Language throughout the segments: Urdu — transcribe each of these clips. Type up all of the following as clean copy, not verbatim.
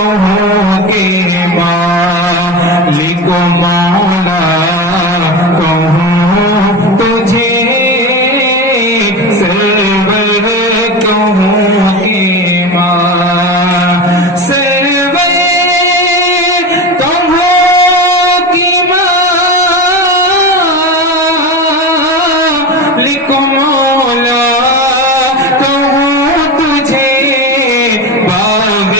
کہوں کہ مالک مولا کہوں تجھے سرور کہوں کہ سرور کہوں کہ مالک مولا کہوں تجھے باغ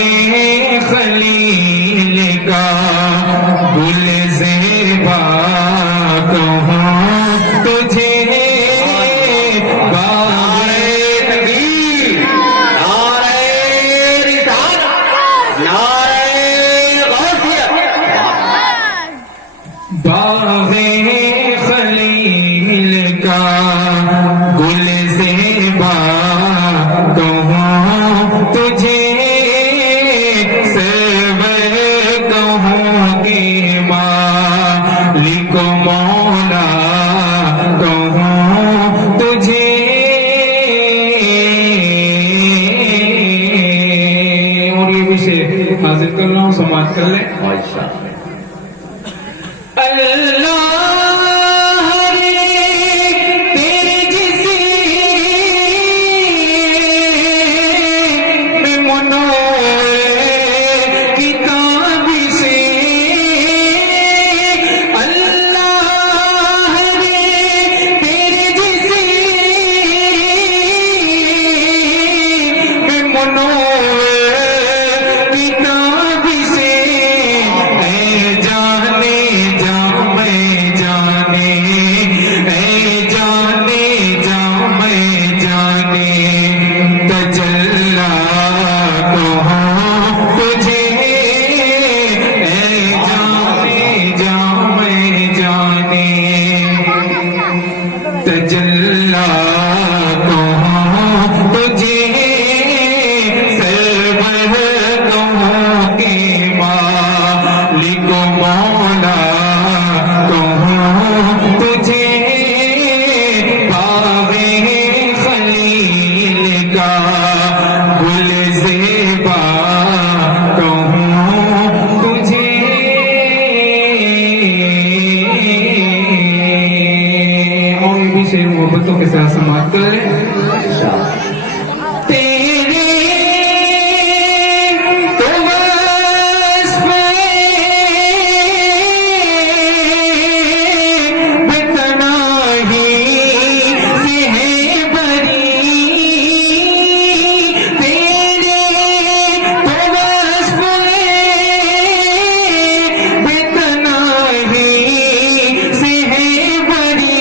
خلیل کا گل زیبا کہوں تجھے باغ خلیل کا گل زیبا کہوں تجھے سرور کہوں کہ مالک مولا کہوں تجھے اور یہ بھی شعر حاضر کر رہا ہوں سماعت کر لیں اللہ تیرے جیسے میں منور کتاب سے اللہ تیرے جیسے میں منور کتاب سے اے جانے تجلا کہوں تجھے سرور کہوں کہ مالک مولا کہوں تجھے باغ خلیل کا گل زیبا کہوں تجھے محبتوں کے ساتھ سماعت کر لیں تیرے تو وصف بتناہی سے ہے بری تیرے تو وصف بتناہی سے ہے بری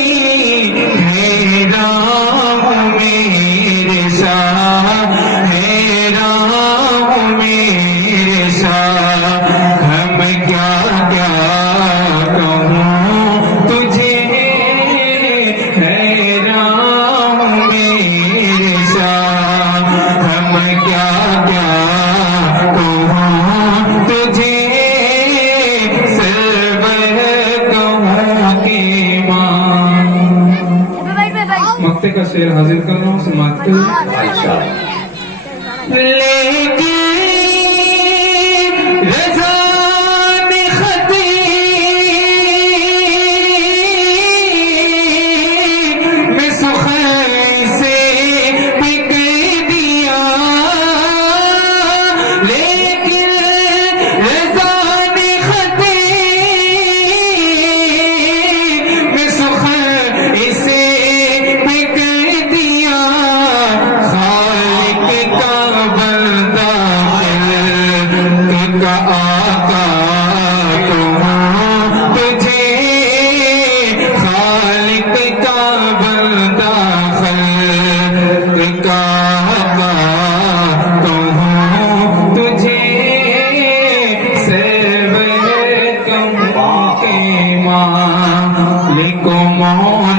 حیران میرے شاہ حیران میرے شاہ ہم کیا کیا کہوں تجھے حیران میرے شاہ ہم کیا کیا کہوں تجھے سرور کہوں کہ مقتے کا شعر حاضر کر رہا ہوں سماعت کر لیکن رضا نے خط میں سخن سے بک دیا لیکن رضا نے خط میں سخن سے آقا کہوں تجھے خالق کا بندہ خلق کا آقا کہوں تجھے سرور کہوں کہ مالک مولا